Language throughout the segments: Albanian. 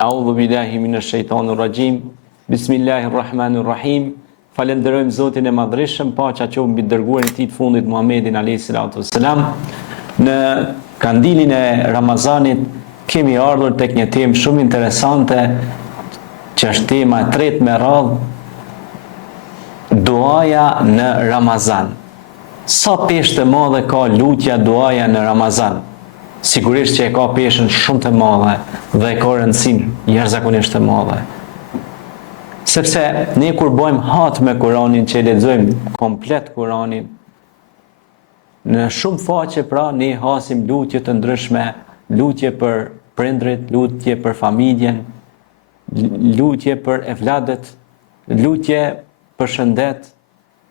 A'udhu billahi minash shaitanir rajim. Bismillahirrahmanirrahim. Falenderojmë Zotin e Madhreshëm, paqja qoftë mbi dërguarin e tij të fundit Muhammedin alayhis salatu wassalam. Në kandilin e Ramazanit kemi ardhur tek një temë shumë interesante, që është tema e tretë me radhë, duaja në Ramazan. Sa peshë të madhe ka lutja duaja në Ramazan? Sigurisht që e ka peshën shumë të madhe dhe e ka rëndësinë jashtëzakonisht të madhe. Sepse ne kur bëjmë hat me Kur'anin, që lexojmë komplet Kur'anin, në shumë faqe pra ne hasim lutje të ndryshme, lutje për prindrit, lutje për familjen, lutje për evladet, lutje për shëndet,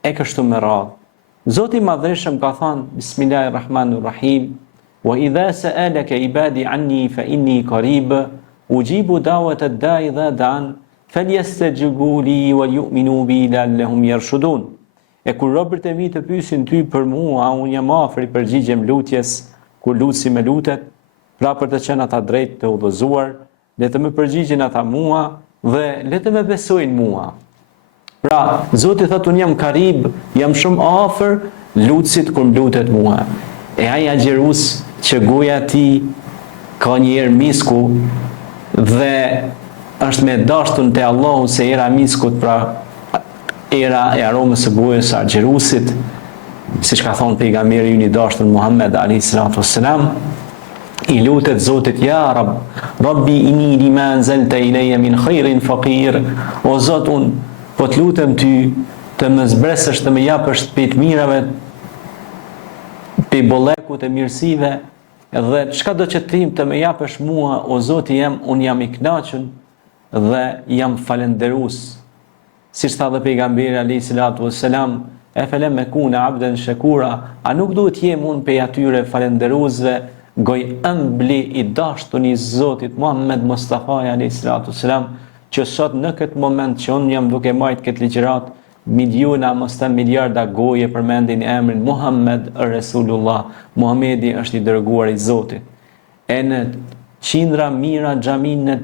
e kështu me radhë. Zoti i Madhreshëm ka thënë Bismillahirrahmanirrahim: "Wa idha sa'alaka ibadi anni fa inni qarib, ujibu da'wata ad-da'i idha da'an, falyastajibu li wal yu'minu bi la'allahum yarshudun." E kur robërit e mi të pyesin ty për mua, unë jam afër i përgjigjem lutjes, kur lutsi me lutet, pra për të qenë ata drejt të udhëzuar, le të më përgjigjen ata mua dhe le të më besojnë mua. Pra, Zoti thotë unë jam karib, jam shumë afër lutësit kur më lutet mua. E ai agjerus që goja ti ka një erë misku dhe është me dashtun te Allahu se era miskut, pra era e aromës së gojës së agjerusit, siç ka thonë pejgamberi ynë i dashur Muhammed alayhis salatu wassalam, i lutet Zotit: "Ja Rabb, Rabbi inni lima anzalta ilayya min khairin faqir." O Zot, unë po të lutem ty të më zbresësh, të më japësh pe të mirave, pe bollekut e mirësive, dhe çka do që tim të më japësh mua, o Zoti jem, unë jam i kënaqur dhe jam falënderues. Siç tha dhe pejgamberi alayhis salatu wassalam: "E felem ekuna abdan shakura." A nuk duhet jem unë pe atyre falënderuesve, goj ëmbli i dashtun i Zotit Muhammed Mustafa alayhis salatu wassalam, që sot në këtë moment që unë jam duke majtë këtë ligjërat, miliona, mos të miliarda goje përmendin emrin Muhammed Rasulullah. Muhamedi është i dërguar i Zotit. E në qindra mira xhamin në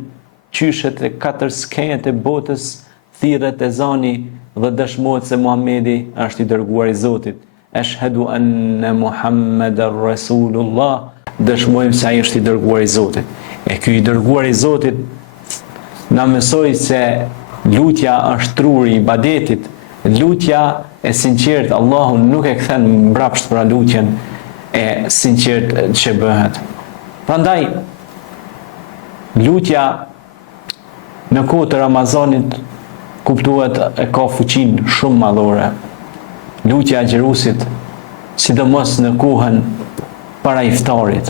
qyshet e 4 skenjet e botës thirret ezani dhe dëshmohet se Muhamedi është i dërguar i Zotit. Ashhadu anna Muhammedar Rasulullah, dëshmojmë se ai është i dërguar i Zotit. E ky i dërguar i Zotit na mësoi se lutja është truri i ibadetit, lutja e sinqert, Allahu nuk e kthen mbrapsht pra lutjen e sinqert që bëhet. Prandaj lutja në kohë të Ramazanit kuptohet e ka fuqinë shumë madhore. Lutja e xherusit, sidomos në kohën para iftarit,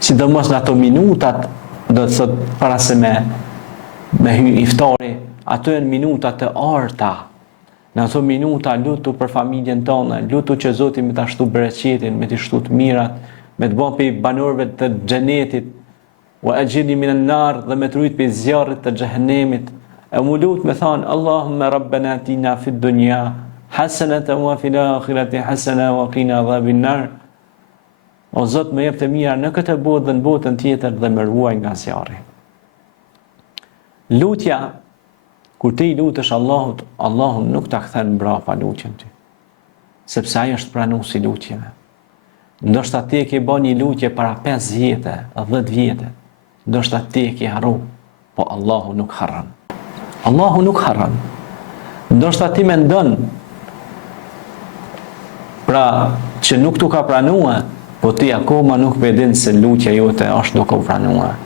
sidomos në ato minutat, do të thot para se me hy iftari, ato janë minuta të arta. Në ato minuta lutu për familjen tonë, lutu që Zoti me ta shtu bereqetin, me t'i shtu të mirat, me të bën për banorëve të xhenetit, wa ajirni minan nar, dhe me të rujt për zjarrit të xhehenemit. E mu lut me thanë: Allahumma rabbana atina fid dunya hasanatan wa fil akhirati hasana wa qina adhabin nar. O Zot, më jep të mira në këtë botë dhe në botën tjetër dhe më ruaj nga zjarri. Lutja, kur ti lutesh Allahut, Allahu nuk ta kthen mbrapa lutjen ty, sepse ai është pranues i lutjeve. Ndoshta ti e ke bën një lutje para 5 vjetë, 10 vjetë, ndoshta ti e ke harru, po Allahu nuk harron. Allahu nuk harron. Ndoshta ti mendon pra që nuk tu ka pranuar, po ti akoma nuk vedin se lutja jote është duke u pranuar.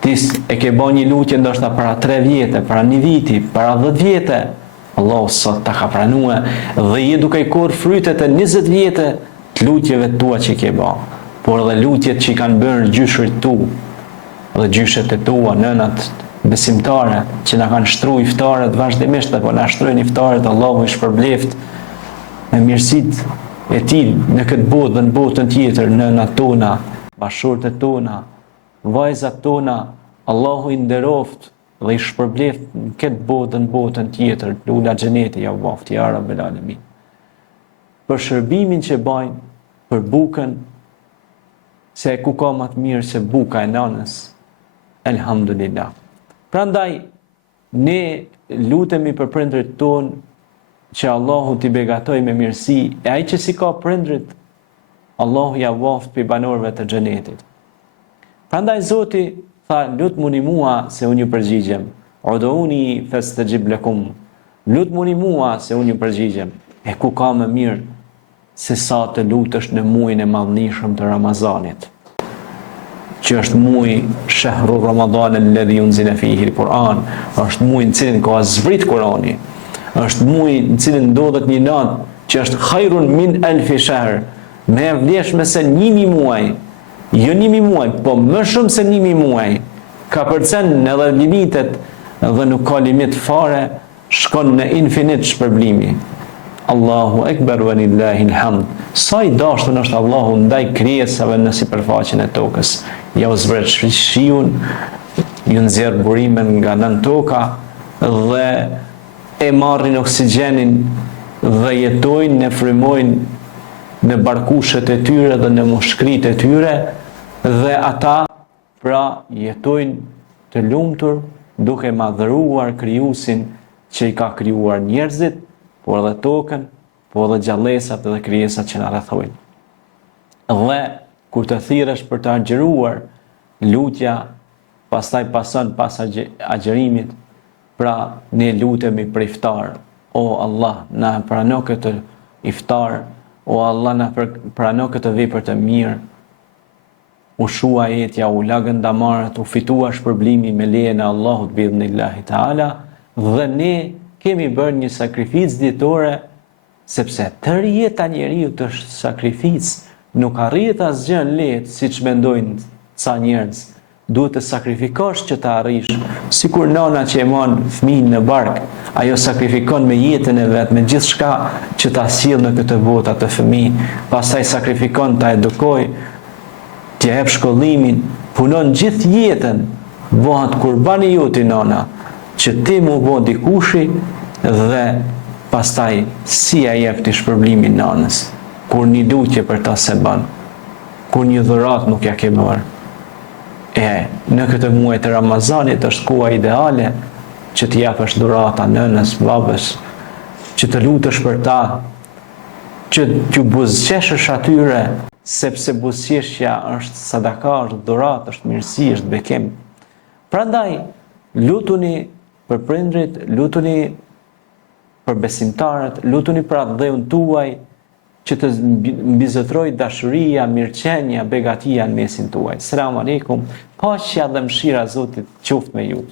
Ti e ke bën një lutje ndoshta para 3 vjetë, para 1 viti, para 10 vjetë, Allahu sot ta ka pranuar dhe je duke i korr frytet e 20 vjetë të lutjeve tua që ke bën. Por edhe lutjet që i kanë bërë gjyshrit tu dhe gjyshet e tua, nënat besimtare që na kanë shtruar iftarët vazhdimisht, apo na shtrojnë iftarët, Allahu i shpërbleft me mirësitë e tij në këtë botë dhe në botën tjetër, nënat tona, bashortet tona, vajzat tona, Allahu i nderoft dhe i shpërbleft në këtë botë dhe në botën tjetër, lula xheneti ja vaft ya rabbel alamin. Për shërbimin që bajnë, për bukën, se ku ka më të mirë se buka e nanës, elhamdulillah. Prandaj ne lutemi për prindrit tonë që Allahu t'i begatoj me mirësi, e ai që si ka prindrit, Allahu ja voft për banorëve të xhenetit. Prandaj Zoti tha, lutmuni mua se unë ju përgjigjem. Ud'uni fastajib lakum. Lutmuni mua se unë ju përgjigjem. E ku ka më mirë se sa të lutesh në muajin e madhnishëm të Ramazanit, që është muaj shahru Ramadan alladhi unzila fihi al-Quran, është muaj në cilin ka zbrit Kurani, është muaj në cilin ndodhet një natë që është khairun min alfi shahr, më e vlefshme se 1000 muaj, jo 1000 muaj, po më shumë se 1000 muaj, ka përcen edhe limitet dhe nuk ka limit fare, shkon në infinit shpërblimi. Allahu ekber wa lillahi alhamd. Sa i dashtun është Allahu ndaj krijesave në sipërfaqen e tokës. Ja u zbret shiun, ju nxjerr burimin nga nën toka dhe e marrin oksigjenin dhe jetojnë, ne frymojnë në barkushet e tyre dhe në mushkrit e tyre, dhe ata pra jetojnë të lumtur duke madhëruar krijuesin që i ka krijuar njerëzit, por edhe tokën, por edhe gjallësat dhe krijesat që na rrethojnë. Dhe kur të thirresh për të agjëruar, lutja pastaj pason pas agjërimit, pra ne lutemi për iftar. O Allah, na prano këtë iftar, o Allah, na prano këtë vepër të mirë. U shua jetja, u lagën damarët, u fitua shpërblimi me lejen e Allahut biidhnillahi taala, dhe ne kemi bërë një sakrificë ditore, sepse tërë jeta njeriu të sakrificë nuk arrit asgjë lehtë siç mendojnë ca njerëz. Duhet të sakrifikosh që të arrish. Sikur nana që e mon fëmijën në bark, ajo sakrifikon me jetën e vet, me gjithçka që ta sjell në këtë botë atë fëmijë, pastaj sakrifikon ta edukoj, t'i jep shkollimin, punon gjithë jetën, bëhet kurbani joti nana, që ti mu bo dikushi dhe pastaj si a jep ti shpërblimin nanës, kur një lutje për ta se ban, kur një dhurat nuk ja ke marrë. Në këtë muaj të Ramazanit është koha ideale që t'i japësh dhurata nënës, babës, që të lutesh për ta, që t'ju buzëqeshësh atyre, sepse buzëqeshja është sadaka, është dhurat, është mirësi, është bekim. Prandaj, lutuni për prindrit, lutuni për besimtarët, lutuni për atë dheun tuaj, që të mbizëtroj dashuria, mirëqenia, begatia në mesin tuaj. Selam aleikum, paqja dhe mëshira Zotit qoftë me ju.